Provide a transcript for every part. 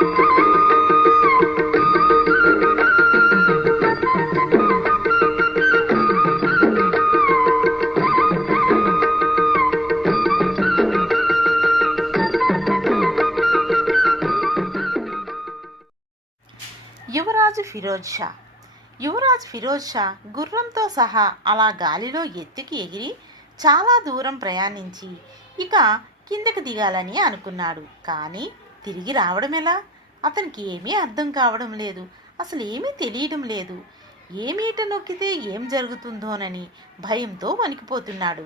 యువరాజు ఫిరోజ్ షా. యువరాజ్ ఫిరోజ్ షా గుర్రంతో సహా అలా గాలిలో ఎత్తుకి ఎగిరి చాలా దూరం ప్రయాణించి ఇక కిందకి దిగాలని అనుకున్నాడు. కానీ తిరిగి రావడం ఎలా? అతనికి ఏమీ అర్థం కావడం లేదు. అసలు ఏమీ తెలియడం లేదు. ఏమీట నొక్కితే ఏం జరుగుతుందోనని భయంతో వణికిపోతున్నాడు.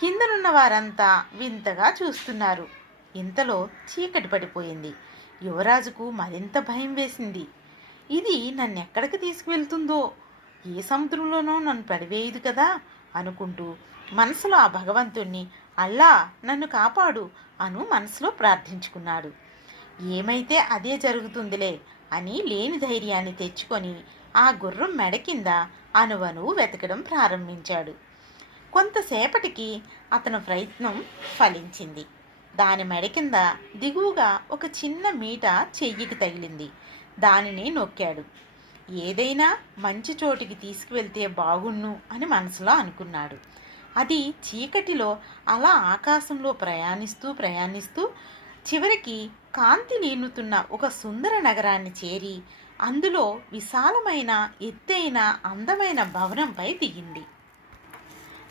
కిందనున్న వారంతా వింతగా చూస్తున్నారు. ఇంతలో చీకటి పడిపోయింది. యువరాజుకు మరింత భయం వేసింది. ఇది నన్నెక్కడికి తీసుకువెళ్తుందో, ఏ సముద్రంలోనో నన్ను పడివేయదు కదా అనుకుంటూ మనసులో ఆ భగవంతుణ్ణి అల్లా నన్ను కాపాడు అను మనసులో ప్రార్థించుకున్నాడు. ఏమైతే అదే జరుగుతుందిలే అని లేని ధైర్యాన్ని తెచ్చుకొని ఆ గుర్రం మెడ కింద అణువణువు వెతకడం ప్రారంభించాడు. కొంతసేపటికి అతని ప్రయత్నం ఫలించింది. దాని మెడ కింద దిగువగా ఒక చిన్న మీట చెయ్యికి తగిలింది. దానిని నొక్కాడు. ఏదైనా మంచి చోటికి తీసుకువెళ్తే బాగుణ్ణు అని మనసులో అనుకున్నాడు. అది చీకటిలో అలా ఆకాశంలో ప్రయాణిస్తూ చివరికి కాంతి నీనుతున్న ఒక సుందర నగరాన్ని చేరి అందులో విశాలమైన ఎత్తైన అందమైన భవనంపై దిగింది.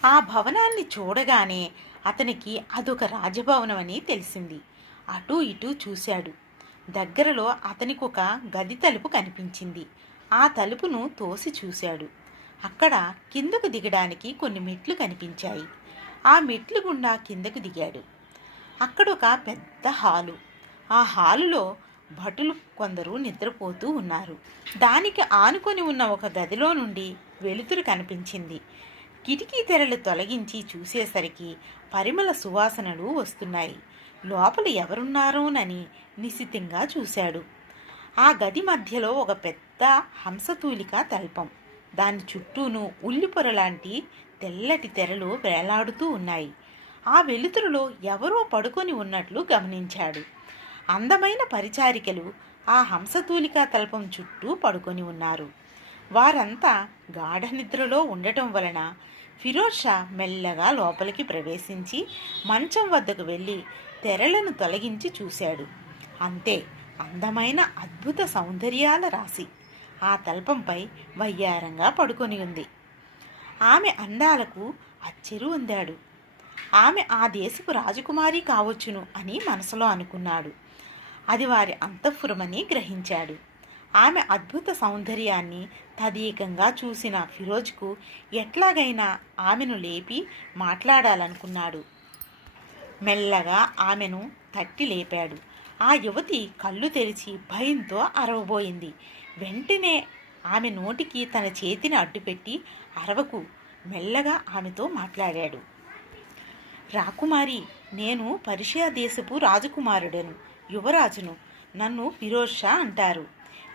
ఆ భవనాన్ని చూడగానే అతనికి అదొక రాజభవనం అని తెలిసింది. అటూ ఇటూ చూశాడు. దగ్గరలో అతనికి ఒక గది తలుపు కనిపించింది. ఆ తలుపును తోసి చూశాడు. అక్కడ కిందకు దిగడానికి కొన్ని మెట్లు కనిపించాయి. ఆ మెట్లు గుండా కిందకు దిగాడు. అక్కడ ఒక పెద్ద హాలు. ఆ హాలులో భటులు కొందరు నిద్రపోతూ ఉన్నారు. దానికి ఆనుకొని ఉన్న ఒక గదిలో నుండి వెలుతురు కనిపించింది. కిటికీ తెరలు తొలగించి చూసేసరికి పరిమళ సువాసనలు వస్తున్నాయి. లోపల ఎవరున్నారోనని నిశితంగా చూశాడు. ఆ గది మధ్యలో ఒక పెద్ద హంసతూలిక తల్పం. దాని చుట్టూను ఉల్లిపొర లాంటి తెల్లటి తెరలు వేలాడుతూ ఉన్నాయి. ఆ వెలుతురులో ఎవరో పడుకొని ఉన్నట్లు గమనించాడు. అందమైన పరిచారికలు ఆ హంసతూలిక తల్పం చుట్టూ పడుకొని ఉన్నారు. వారంతా గాఢ నిద్రలో ఉండటం వలన ఫిరోజ్ షా మెల్లగా లోపలికి ప్రవేశించి మంచం వద్దకు వెళ్ళి తెరలను తొలగించి చూశాడు. అంతే, అందమైన అద్భుత సౌందర్యాల రాశి ఆ తల్పంపై వయ్యారంగా పడుకొని ఉంది. ఆమె అందాలకు అచ్చెరు పొందాడు. ఆమె ఆ దేశపు రాజకుమారి కావచ్చును అని మనసులో అనుకున్నాడు. అది వారి అంతఃపురమని గ్రహించాడు. ఆమె అద్భుత సౌందర్యాన్ని తదేకంగా చూసిన ఫిరోజ్కు ఎట్లాగైనా ఆమెను లేపి మాట్లాడాలనుకున్నాడు. మెల్లగా ఆమెను తట్టి లేపాడు. ఆ యువతి కళ్ళు తెరిచి భయంతో అరవబోయింది. వెంటనే ఆమె నోటికి తన చేతిని అడ్డుపెట్టి అరవకు, మెల్లగా ఆమెతో మాట్లాడాడు. రాకుమారి, నేను పర్షియా దేశపు రాజకుమారుడను, యువరాజును. నన్ను ఫిరోజ్ షా అంటారు.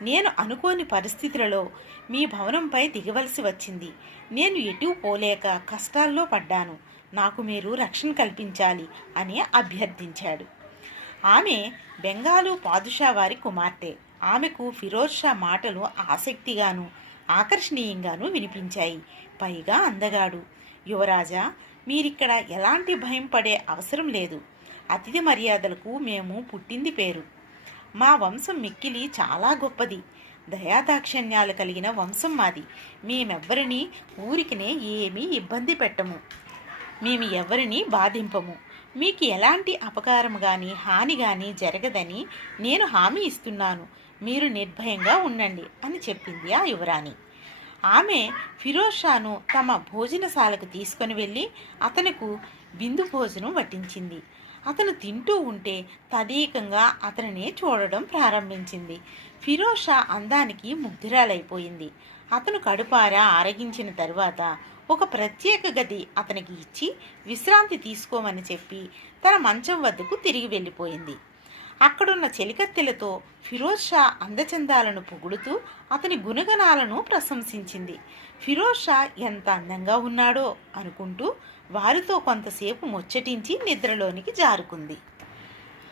నేను అనుకోని పరిస్థితులలో మీ భవనంపై దిగవలసి వచ్చింది. నేను ఎటూ పోలేక కష్టాల్లో పడ్డాను. నాకు మీరు రక్షణ కల్పించాలి అని అభ్యర్థించాడు. ఆమె బెంగాలు పాదుషా వారి కుమార్తె. ఆమెకు ఫిరోజ్ షా మాటలు ఆసక్తిగాను ఆకర్షణీయంగాను వినిపించాయి. పైగా అందగాడు. యువరాజా, మీరిక్కడ ఎలాంటి భయం పడే అవసరం లేదు. అతిథి మర్యాదలకు మేము పుట్టింది పేరు. మా వంశం మిక్కిలి చాలా గొప్పది. దయాదాక్షిణ్యాలు కలిగిన వంశం మాది. మేమెవ్వరినీ ఊరికినే ఏమీ ఇబ్బంది పెట్టము. మేము ఎవరిని బాధింపము. మీకు ఎలాంటి అపకారం కానీ హాని కానీ జరగదని నేను హామీ ఇస్తున్నాను. మీరు నిర్భయంగా ఉండండి అని చెప్పింది ఆ యువరాణి. ఆమె ఫిరోజ్ షాను తమ భోజనశాలకు తీసుకొని వెళ్ళి అతనుకు విందు భోజనం వడ్డించింది. అతను తింటూ ఉంటే తదేకంగా అతనినే చూడడం ప్రారంభించింది. ఫిరోజ్ షా అందానికి ముగ్ధురాలైపోయింది. అతను కడుపారా ఆరగించిన తరువాత ఒక ప్రత్యేక గది అతనికి ఇచ్చి విశ్రాంతి తీసుకోమని చెప్పి తన మంచం వద్దకు తిరిగి వెళ్ళిపోయింది. అక్కడున్న చెలికత్తెలతో ఫిరోజ్ షా అందచందాలను పొగుడుతూ అతని గుణగణాలను ప్రశంసించింది. ఫిరోజ్ షా ఎంత అందంగా ఉన్నాడో అనుకుంటూ వారితో కొంతసేపు ముచ్చటించి నిద్రలోనికి జారుకుంది.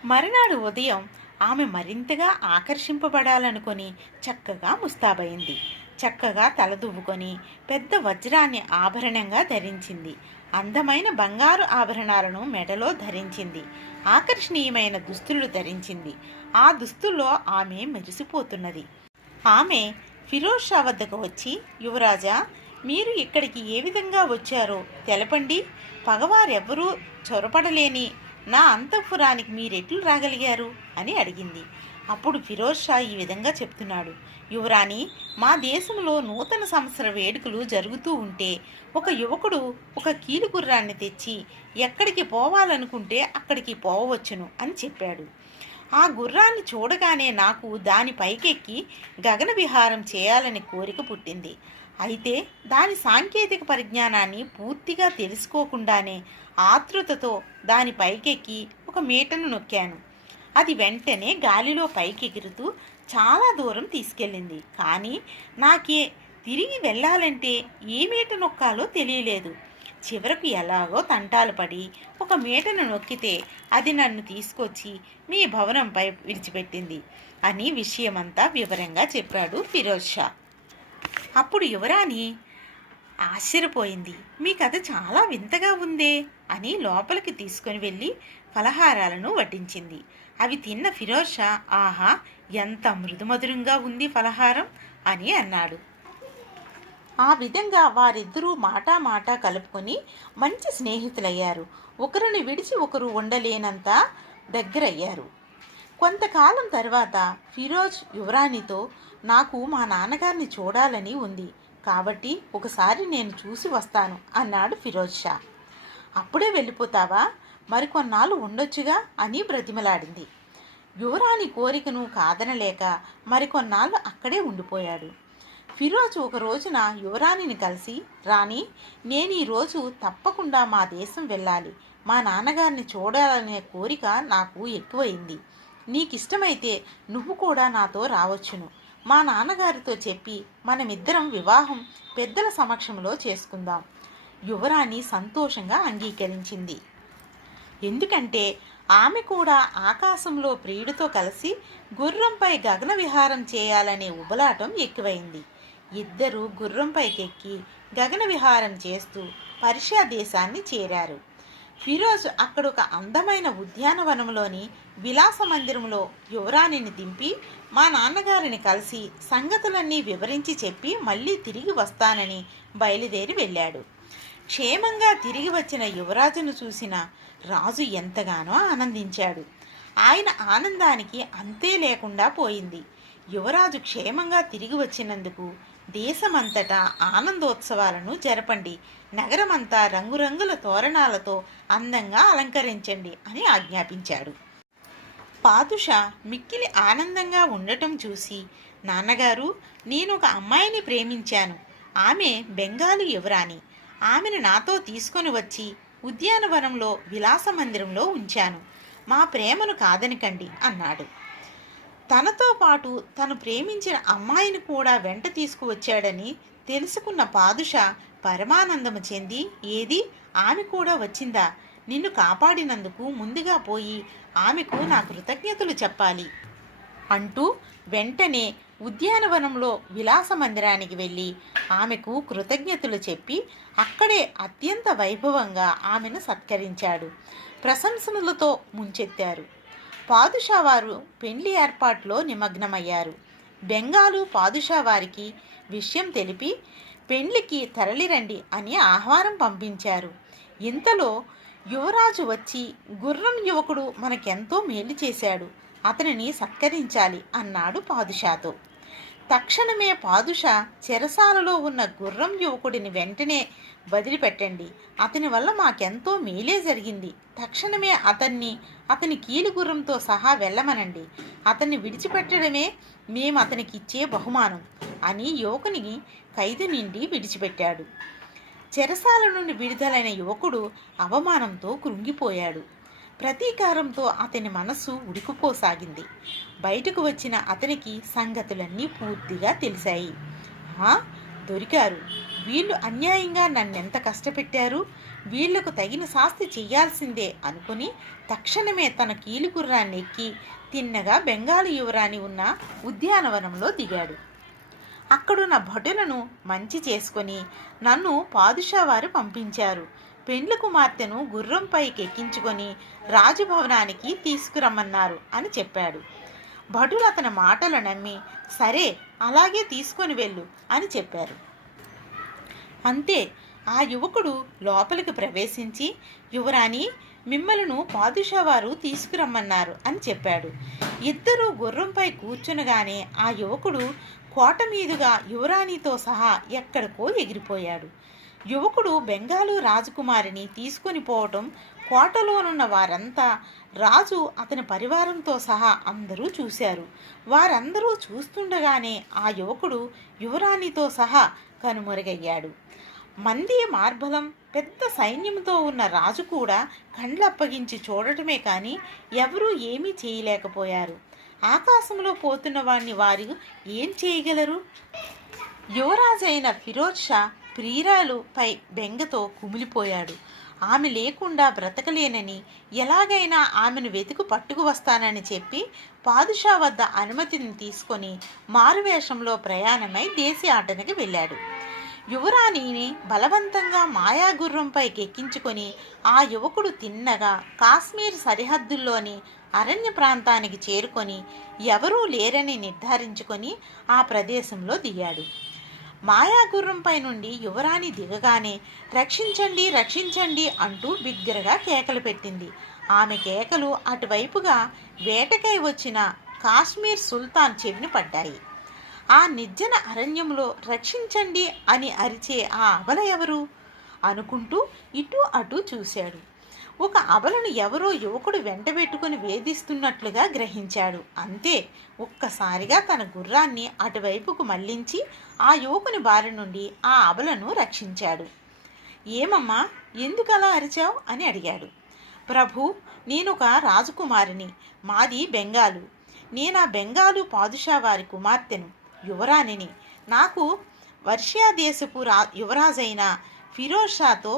మరునాడు ఉదయం ఆమె మరింతగా ఆకర్షింపబడాలనుకొని చక్కగా ముస్తాబైంది. చక్కగా తలదువ్వుకొని పెద్ద వజ్రాన్ని ఆభరణంగా ధరించింది. అందమైన బంగారు ఆభరణాలను మెడలో ధరించింది. ఆకర్షణీయమైన దుస్తులు ధరించింది. ఆ దుస్తుల్లో ఆమె మెరిసిపోతున్నది. ఆమె ఫిరోజ్ షా వద్దకు వచ్చి, యువరాజా, మీరు ఇక్కడికి ఏ విధంగా వచ్చారో తెలపండి. పగవారెవ్వరూ చొరపడలేని నా అంతఃపురానికి మీరెట్లు రాగలిగారు అని అడిగింది. అప్పుడు ఫిరోజ్ షా ఈ విధంగా చెప్తున్నాడు. యువరాణి, మా దేశంలో నూతన సంవత్సర వేడుకలు జరుగుతూ ఉంటే ఒక యువకుడు ఒక కీలుగుర్రాన్ని తెచ్చి ఎక్కడికి పోవాలనుకుంటే అక్కడికి పోవచ్చును అని చెప్పాడు. ఆ గుర్రాన్ని చూడగానే నాకు దాని పైకెక్కి గగన విహారం చేయాలని కోరిక పుట్టింది. అయితే దాని సాంకేతిక పరిజ్ఞానాన్ని పూర్తిగా తెలుసుకోకుండానే ఆతృతతో దాని పైకెక్కి ఒక మీటను నొక్కాను. అది వెంటనే గాలిలో పైకెగురుతూ చాలా దూరం తీసుకెళ్ళింది. కానీ నాకే తిరిగి వెళ్ళాలంటే ఏ మీట నొక్కాలో తెలియలేదు. చివరకు ఎలాగో తంటాలు పడి ఒక మీటను నొక్కితే అది నన్ను తీసుకొచ్చి మీ భవనంపై విడిచిపెట్టింది అని విషయమంతా వివరంగా చెప్పాడు ఫిరోజ్ షా. అప్పుడు యువరాణి ఆశ్చర్యపోయింది. మీ కథ చాలా వింతగా ఉందే అని లోపలికి తీసుకొని వెళ్ళి ఫలహారాలను వడ్డించింది. అవి తిన్న ఫిరోజ్ షా, ఆహా, ఎంత మృదుమధురంగా ఉంది ఫలహారం అని అన్నాడు. ఆ విధంగా వారిద్దరూ మాటా మాటా కలుపుకొని మంచి స్నేహితులయ్యారు. ఒకరిని విడిచి ఒకరు ఉండలేనంత దగ్గరయ్యారు. కొంతకాలం తర్వాత ఫిరోజ్ యువరాణితో, నాకు మా నాన్నగారిని చూడాలని ఉంది, కాబట్టి ఒకసారి నేను చూసి వస్తాను అన్నాడు ఫిరోజ్ షా. అప్పుడే వెళ్ళిపోతావా? మరికొన్నాళ్ళు ఉండొచ్చుగా అని బ్రతిమలాడింది. యువరాణి కోరికను కాదనలేక మరికొన్నాళ్ళు అక్కడే ఉండిపోయాడు. ఫిరోజ్ ఒక రోజున యువరాణిని కలిసి, రాణి, నేను ఈరోజు తప్పకుండా మా దేశం వెళ్ళాలి. మా నాన్నగారిని చూడాలనే కోరిక నాకు ఎక్కువైంది. నీకిష్టమైతే నువ్వు కూడా నాతో రావచ్చును. మా నాన్నగారితో చెప్పి మనమిద్దరం వివాహం పెద్దల సమక్షంలో చేసుకుందాం. యువరాణి సంతోషంగా అంగీకరించింది. ఎందుకంటే ఆమె కూడా ఆకాశంలో ప్రియుడితో కలిసి గుర్రంపై గగన విహారం చేయాలనే ఉబలాటం ఎక్కువైంది. ఇద్దరూ గుర్రంపైకెక్కి గగన విహారం చేస్తూ పర్షియా దేశాన్ని చేరారు. ఫిరోజ్ అక్కడొక అందమైన ఉద్యానవనంలోని విలాస మందిరంలో యువరాణిని దింపి మా నాన్నగారిని కలిసి సంగతులన్నీ వివరించి చెప్పి మళ్ళీ తిరిగి వస్తానని బయలుదేరి వెళ్ళాడు. క్షేమంగా తిరిగి వచ్చిన యువరాజును చూసిన రాజు ఎంతగానో ఆనందించాడు. ఆయన ఆనందానికి అంతే లేకుండా పోయింది. యువరాజు క్షేమంగా తిరిగి వచ్చినందుకు దేశమంతటా ఆనందోత్సవాలను జరపండి, నగరమంతా రంగురంగుల తోరణాలతో అందంగా అలంకరించండి అని ఆజ్ఞాపించాడు. పాదుషా మిక్కిలి ఆనందంగా ఉండటం చూసి, నాన్నగారు, నేను ఒక అమ్మాయిని ప్రేమించాను. ఆమె బెంగాలీ యువరాణి. ఆమెను నాతో తీసుకొని వచ్చి ఉద్యానవనంలో విలాస మందిరంలో ఉంచాను. మా ప్రేమను కాదనకండి అన్నాడు. తనతో పాటు తను ప్రేమించిన అమ్మాయిని కూడా వెంట తీసుకువచ్చాడని తెలుసుకున్న పాదుషా పరమానందము చెంది, ఏది, ఆమె కూడా వచ్చిందా? నిన్ను కాపాడినందుకు ముందుగా పోయి ఆమెకు నా కృతజ్ఞతలు చెప్పాలి అంటూ వెంటనే ఉద్యానవనంలో విలాస మందిరానికి వెళ్ళి ఆమెకు కృతజ్ఞతలు చెప్పి అక్కడే అత్యంత వైభవంగా ఆమెను సత్కరించాడు. ప్రశంసనలతో ముంచెత్తారు. పాదుషా వారు పెండ్లి ఏర్పాట్లో నిమగ్నమయ్యారు. బెంగాలు పాదుషా వారికి విషయం తెలిపి పెండ్లికి తరలిరండి అని ఆహ్వానం పంపించారు. ఇంతలో యువరాజు వచ్చి, గుర్రం యువకుడు మనకెంతో మేలు చేశాడు, అతనిని సత్కరించాలి అన్నాడు పాదుషాతో. తక్షణమే పాదుషా, చెరసాలలో ఉన్న గుర్రం యువకుడిని వెంటనే వదిలిపెట్టండి, అతని వల్ల మాకెంతో మేలే జరిగింది. తక్షణమే అతని కీలుగుర్రంతో సహా వెళ్ళమనండి. అతన్ని విడిచిపెట్టడమే మేము అతనికి ఇచ్చే బహుమానం అని యువకుని ఖైదు నుండి విడిచిపెట్టాడు. చెరసాల నుండి విడుదలైన యువకుడు అవమానంతో కృంగిపోయాడు. ప్రతీకారంతో అతని మనస్సు ఉడికిపోసాగింది. బయటకు వచ్చిన అతనికి సంగతులన్నీ పూర్తిగా తెలిసాయి. దొరికారు, వీళ్ళు అన్యాయంగా నన్నెంత కష్టపెట్టారు, వీళ్లకు తగిన శాస్తి చెయ్యాల్సిందే అనుకుని తక్షణమే తన కీలుగుర్రాన్ని ఎక్కి తిన్నగా బెంగాలు యువరాణి ఉన్న ఉద్యానవనంలో దిగాడు. అక్కడున్న భటులను మంచి చేసుకొని నన్ను పాదుషా వారు పంపించారు. పెండ్లి కుమార్తెను గుర్రంపైకి ఎక్కించుకొని రాజభవనానికి తీసుకురమ్మన్నారు అని చెప్పాడు. భటులు అతని మాటలు నమ్మి సరే అలాగే తీసుకొని వెళ్ళు అని చెప్పారు. అంతే ఆ యువకుడు లోపలికి ప్రవేశించి యువరాణి మిమ్మలను పాదుషా వారు తీసుకురమ్మన్నారు అని చెప్పాడు. ఇద్దరూ గుర్రంపై కూర్చునగానే ఆ యువకుడు కోట మీదుగా యువరాణితో సహా ఎక్కడికో ఎగిరిపోయాడు. యువకుడు బెంగాలు రాజకుమారిని తీసుకొని పోవటం కోటలోనున్న వారంతా, రాజు అతని పరివారంతో సహా అందరూ చూశారు. వారందరూ చూస్తుండగానే ఆ యువకుడు యువరాణితో సహా కనుమరుగయ్యాడు. మంది మార్బలం పెద్ద సైన్యంతో ఉన్న రాజు కూడా కండ్లప్పగించి చూడటమే కానీ ఎవరూ ఏమీ చేయలేకపోయారు. ఆకాశంలో పోతున్న వాడిని వారు ఏం చేయగలరు? యువరాజు అయిన ఫిరోజ్ షా ప్రియురాలుపై బెంగతో కుమిలిపోయాడు. ఆమె లేకుండా బ్రతకలేనని, ఎలాగైనా ఆమెను వెతుకు పట్టుకు వస్తానని చెప్పి పాదుషా వద్ద అనుమతిని తీసుకొని మారువేషంలో ప్రయాణమై దేశయాటనకి వెళ్ళాడు. యువరాణిని బలవంతంగా మాయాగుర్రంపైకి ఎక్కించుకొని ఆ యువకుడు తిన్నగా కాశ్మీర్ సరిహద్దుల్లోని అరణ్య ప్రాంతానికి చేరుకొని ఎవరూ లేరని నిర్ధారించుకొని ఆ ప్రదేశంలో దిగాడు. మాయాగుర్రంపై నుండి యువరాణి దిగగానే రక్షించండి రక్షించండి అంటూ బిగ్గరగా కేకలు పెట్టింది. ఆమె కేకలు అటువైపుగా వేటకై వచ్చిన కాశ్మీర్ సుల్తాన్ చెవిని పడ్డాయి. ఆ నిర్జన అరణ్యంలో రక్షించండి అని అరిచే ఆ అబల ఎవరు అనుకుంటూ ఇటు అటు చూశాడు. ఒక అబలను ఎవరో యువకుడు వెంటబెట్టుకుని వేధిస్తున్నట్లుగా గ్రహించాడు. అంతే, ఒక్కసారిగా తన గుర్రాన్ని అటువైపుకు మళ్లించి ఆ యువకుని బారి నుండి ఆ అబలను రక్షించాడు. ఏమమ్మా, ఎందుకలా అరిచావు అని అడిగాడు. ప్రభు, నేనొక రాజకుమారిని, మాది బెంగాలు. నేనా బెంగాలు పాదుషా వారి కుమార్తెను, యువరాణిని. నాకు వర్షియా దేశపు యువరాజైన ఫిరోజ్ షాతో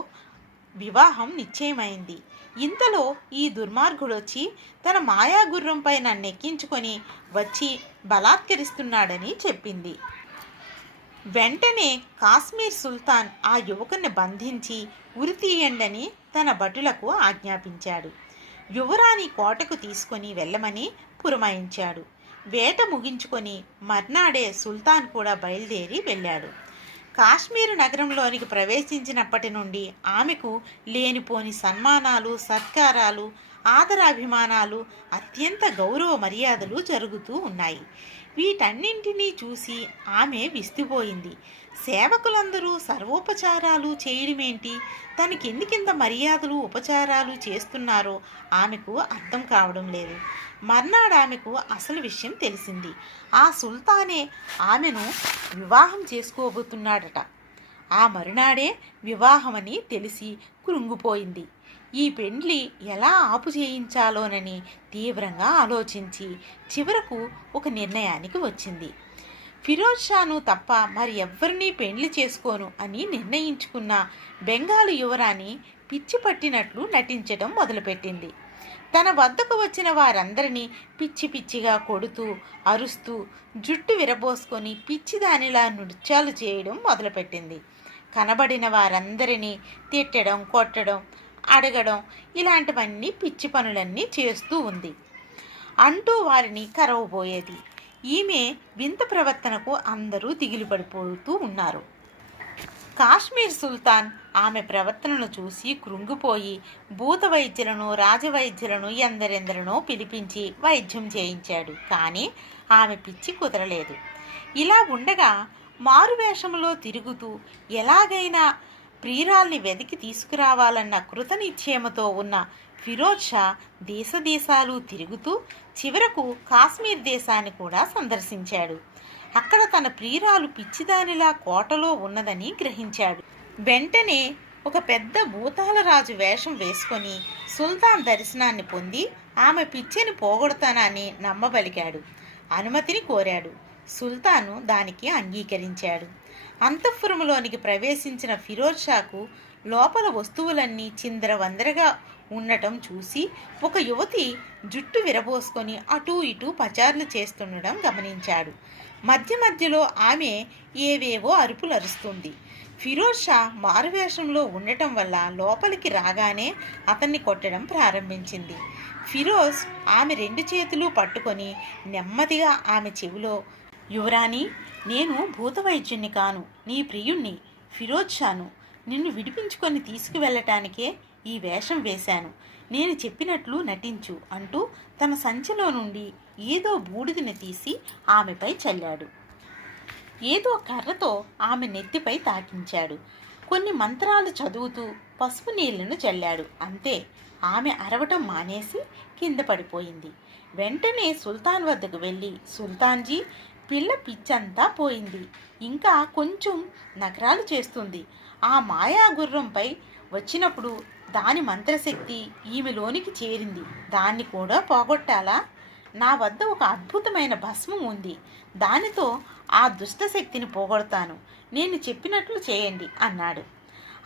వివాహం నిశ్చయమైంది. ఇంతలో ఈ దుర్మార్గుడొచ్చి తన మాయాగుర్రంపై నన్ను ఎక్కించుకొని వచ్చి బలాత్కరిస్తున్నాడని చెప్పింది. వెంటనే కాశ్మీర్ సుల్తాన్ ఆ యువకుని బంధించి ఉరితీయండని తన భటులకు ఆజ్ఞాపించాడు. యువరాణి కోటకు తీసుకొని వెళ్ళమని పురమాయించాడు. వేట ముగించుకొని మర్నాడే సుల్తాన్ కూడా బయలుదేరి వెళ్ళాడు. కాశ్మీరు నగరంలోనికి ప్రవేశించినప్పటి నుండి ఆమెకు లేనిపోని సన్మానాలు, సత్కారాలు, ఆదరాభిమానాలు, అత్యంత గౌరవ మర్యాదలు జరుగుతూ ఉన్నాయి. వీటన్నింటినీ చూసి ఆమె విస్తుపోయింది. సేవకులందరూ సర్వోపచారాలు చేయడమేంటి, తనకెందుకింత మర్యాదలు ఉపచారాలు చేస్తున్నారో ఆమెకు అర్థం కావడం లేదు. మర్నాడు ఆమెకు అసలు విషయం తెలిసింది. ఆ సుల్తానే ఆమెను వివాహం చేసుకోబోతున్నాడట. ఆ మరునాడే వివాహమని తెలిసి కృంగిపోయింది. ఈ పెండ్లి ఎలా ఆపు చేయించాలోనని తీవ్రంగా ఆలోచించి చివరకు ఒక నిర్ణయానికి వచ్చింది. ఫిరోజ్ షాను తప్ప మరి ఎవ్వరినీ పెండ్లి చేసుకోను అని నిర్ణయించుకున్న బెంగాలు యువరాణి పిచ్చి పట్టినట్లు నటించడం మొదలుపెట్టింది. తన వద్దకు వచ్చిన వారందరినీ పిచ్చి పిచ్చిగా కొడుతూ అరుస్తూ జుట్టు విరబోసుకొని పిచ్చిదానిలా నృత్యాలు చేయడం మొదలుపెట్టింది. కనబడిన వారందరినీ తిట్టడం, కొట్టడం, అడగడం, ఇలాంటివన్నీ పిచ్చి పనులన్నీ చేస్తూ ఉంది. అంటూ వారిని కరవబోయేది. ఈమె వింత ప్రవర్తనకు అందరూ దిగులు పడిపోతూ ఉన్నారు. కాశ్మీర్ సుల్తాన్ ఆమె ప్రవర్తనను చూసి కృంగిపోయి భూత వైద్యులను, రాజవైద్యులను ఎందరెందరినో పిలిపించి వైద్యం చేయించాడు. కానీ ఆమె పిచ్చి కుదరలేదు. ఇలా ఉండగా మారువేషంలో తిరుగుతూ ఎలాగైనా ప్రియురాల్ని వెతికి తీసుకురావాలన్న కృతనిశ్చయమతో ఉన్న ఫిరోజ్ షా దేశాలు తిరుగుతూ చివరకు కాశ్మీర్ దేశాన్ని కూడా సందర్శించాడు. అక్కడ తన ప్రియురాలు పిచ్చిదానిలా కోటలో ఉన్నదని గ్రహించాడు. వెంటనే ఒక పెద్ద భూతాల రాజు వేషం వేసుకొని సుల్తాన్ దర్శనాన్ని పొంది ఆమె పిచ్చిని పోగొడతానని నమ్మబలికాడు. అనుమతిని కోరాడు. సుల్తాను దానికి అంగీకరించాడు. అంతఃపురంలోనికి ప్రవేశించిన ఫిరోజ్ షాకు లోపల వస్తువులన్నీ చిందరవందరగా ఉండటం చూసి ఒక యువతి జుట్టు విరబోసుకొని అటూ ఇటూ పచార్లు చేస్తుండడం గమనించాడు. మధ్య మధ్యలో ఆమె ఏవేవో అరుపులు అరుస్తుంది. ఫిరోజ్ షా మారువేషంలో ఉండటం వల్ల లోపలికి రాగానే అతన్ని కొట్టడం ప్రారంభించింది. ఫిరోజ్ ఆమె 2 చేతులు పట్టుకొని నెమ్మదిగా ఆమె చెవిలో, యువరాణి, నేను భూతవైద్యుణ్ణి కాను, నీ ప్రియుణ్ణి ఫిరోజ్ షాను. నిన్ను విడిపించుకొని తీసుకువెళ్ళటానికే ఈ వేషం వేశాను. నేను చెప్పినట్లు నటించు అంటూ తన సంచిలో నుండి ఏదో బూడిదని తీసి ఆమెపై చల్లాడు. ఏదో కర్రతో ఆమె నెత్తిపై తాకించాడు. కొన్ని మంత్రాలు చదువుతూ పసుపు నీళ్లను చల్లాడు. అంతే, ఆమె అరవటం మానేసి కింద పడిపోయింది. వెంటనే సుల్తాన్ వద్దకు వెళ్ళి, సుల్తాన్జీ, పిల్ల పిచ్చంతా పోయింది, ఇంకా కొంచెం నగరాలు చేస్తుంది. ఆ మాయా గుర్రంపై వచ్చినప్పుడు దాని మంత్రశక్తి ఈమెలోనికి చేరింది. దాన్ని కూడా పోగొట్టాలా? నా వద్ద ఒక అద్భుతమైన భస్మం ఉంది. దానితో ఆ దుష్టశక్తిని పోగొడతాను. నేను చెప్పినట్లు చేయండి అన్నాడు.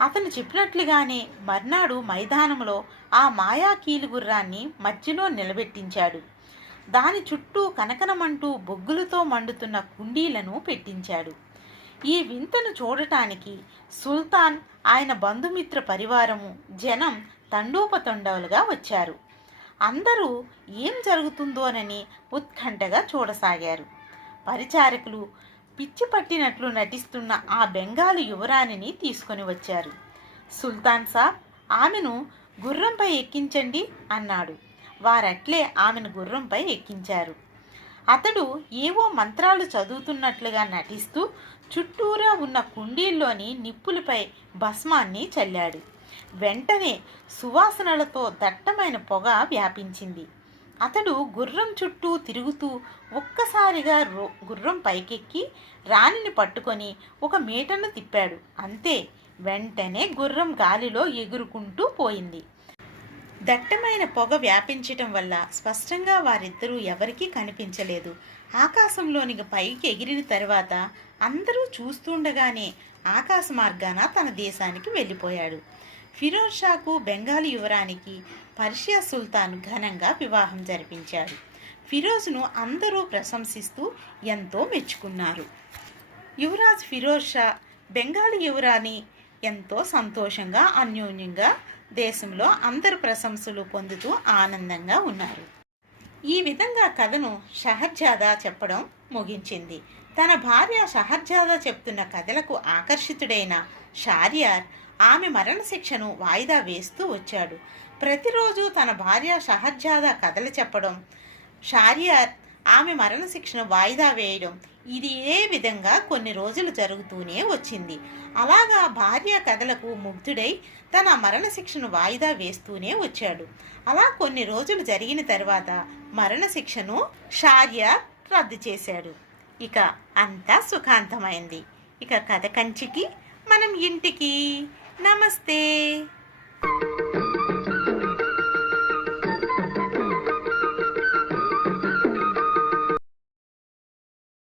అతను చెప్పినట్లుగానే మర్నాడు మైదానంలో ఆ మాయా కీలుగుర్రాన్ని మధ్యలో నిలబెట్టించాడు. దాని చుట్టూ కనకనమంటూ బొగ్గులతో మండుతున్న కుండీలను పెట్టించాడు. ఈ వింతను చూడటానికి సుల్తాన్, ఆయన బంధుమిత్ర పరివారము, జనం తండోపతండాలుగా వచ్చారు. అందరూ ఏం జరుగుతుందోనని ఉత్కంఠగా చూడసాగారు. పరిచారకులు పిచ్చి పట్టినట్లు నటిస్తున్న ఆ బెంగాలు యువరాణిని తీసుకొని వచ్చారు. సుల్తాన్ సాబ్, ఆమెను గుర్రంపై ఎక్కించండి అన్నాడు. వారట్లే ఆమెను గుర్రంపై ఎక్కించారు. అతడు ఏవో మంత్రాలు చదువుతున్నట్లుగా నటిస్తూ చుట్టూరా ఉన్న కుండీల్లోని నిప్పులపై భస్మాన్ని చల్లాడు. వెంటనే సువాసనలతో దట్టమైన పొగ వ్యాపించింది. అతడు గుర్రం చుట్టూ తిరుగుతూ ఒక్కసారిగా గుర్రం పైకెక్కి రాణిని పట్టుకొని ఒక మీటను తిప్పాడు. అంతే, వెంటనే గుర్రం గాలిలో ఎగురుకుంటూ పోయింది. దట్టమైన పొగ వ్యాపించటం వల్ల స్పష్టంగా వారిద్దరూ ఎవరికీ కనిపించలేదు. ఆకాశంలోనికి పైకి ఎగిరిన తర్వాత అందరూ చూస్తుండగానే ఆకాశ మార్గాన తన దేశానికి వెళ్ళిపోయాడు. ఫిరోజ్ షాకు బెంగాలీ యువరానికి పర్షియా సుల్తాన్ ఘనంగా వివాహం జరిపించాడు. ఫిరోజ్ను అందరూ ప్రశంసిస్తూ ఎంతో మెచ్చుకున్నారు. యువరాజ్ ఫిరోజ్ షా, బెంగాలీ యువరాణి ఎంతో సంతోషంగా అన్యోన్యంగా దేశంలో అందరు ప్రశంసలు పొందుతూ ఆనందంగా ఉన్నారు. ఈ విధంగా కథను షహర్జాదా చెప్పడం ముగించింది. తన భార్య షహర్జాదా చెప్తున్న కథలకు ఆకర్షితుడైన షారియార్ ఆమె మరణశిక్షను వాయిదా వేస్తూ వచ్చాడు. ప్రతిరోజు తన భార్య షహర్జాదా కథలు చెప్పడం, షారియార్ ఆమె మరణశిక్షను వాయిదా వేయడం, ఇదే విధంగా కొన్ని రోజులు జరుగుతూనే వచ్చింది. అలాగా భార్య కథలకు ముగ్ధుడై తన మరణశిక్షను వాయిదా వేస్తూనే వచ్చాడు. అలా కొన్ని రోజులు జరిగిన తర్వాత మరణశిక్షను షారియార్ రద్దు చేశాడు. ఇక అంతా సుఖాంతమైంది. ఇక కథ కంచికి, మనం ఇంటికి. నమస్తే.